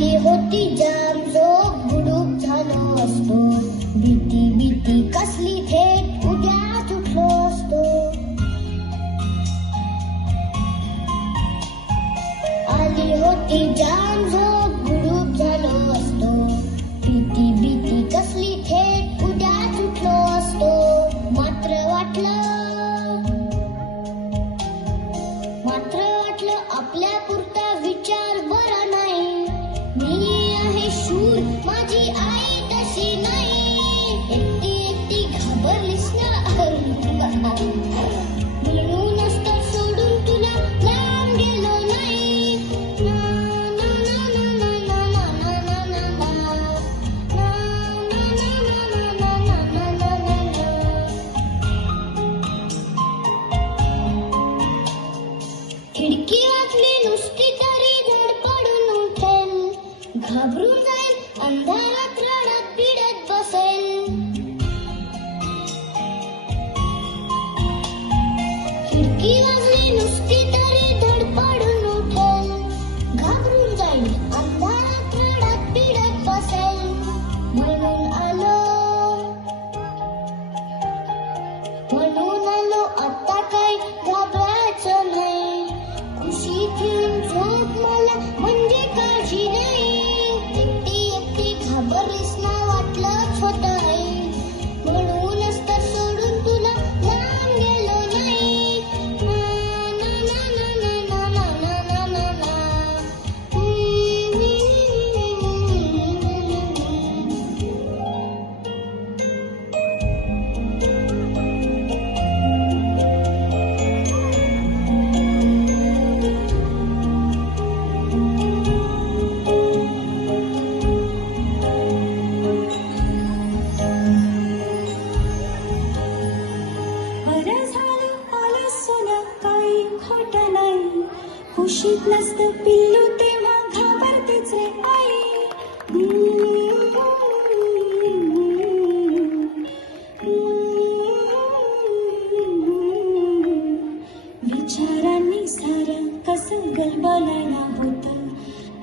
आली होती जाम जो बुडूक झालो असतो भीती भीती कसली थे खुशीत नसतं पिल्लू तेव्हा घाबरतेच रे आई. विचारांनी सार कसं गलबलायला होत.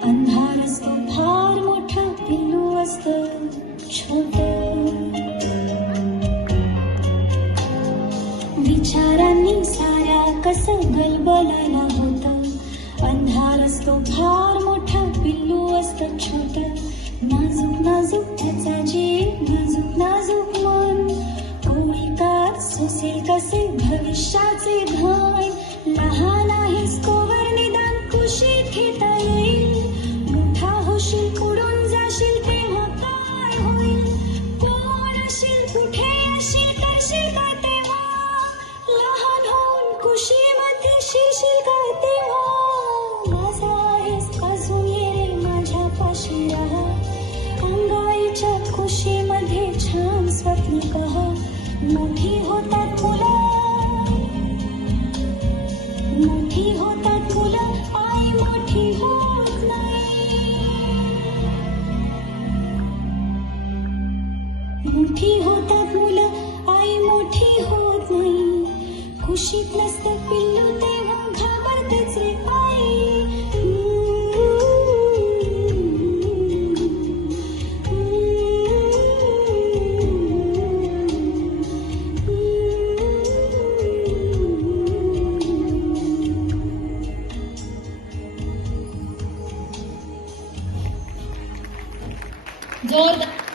अंधार असतो फार मोठं पिल्लू असतं. छोट. विचारांनी साऱ्या कसं गलबलायला पन्धार मोट पिल्लू असत छोट नाजूक नाजु ते नाजूक नाजूक मन। होईल का सुल् कसे भविष्याचे भ मुठी होता खुला मुठी होता खुला आई आई मोठी होत नाही खुशीत नसतं पिल्ल Jordan.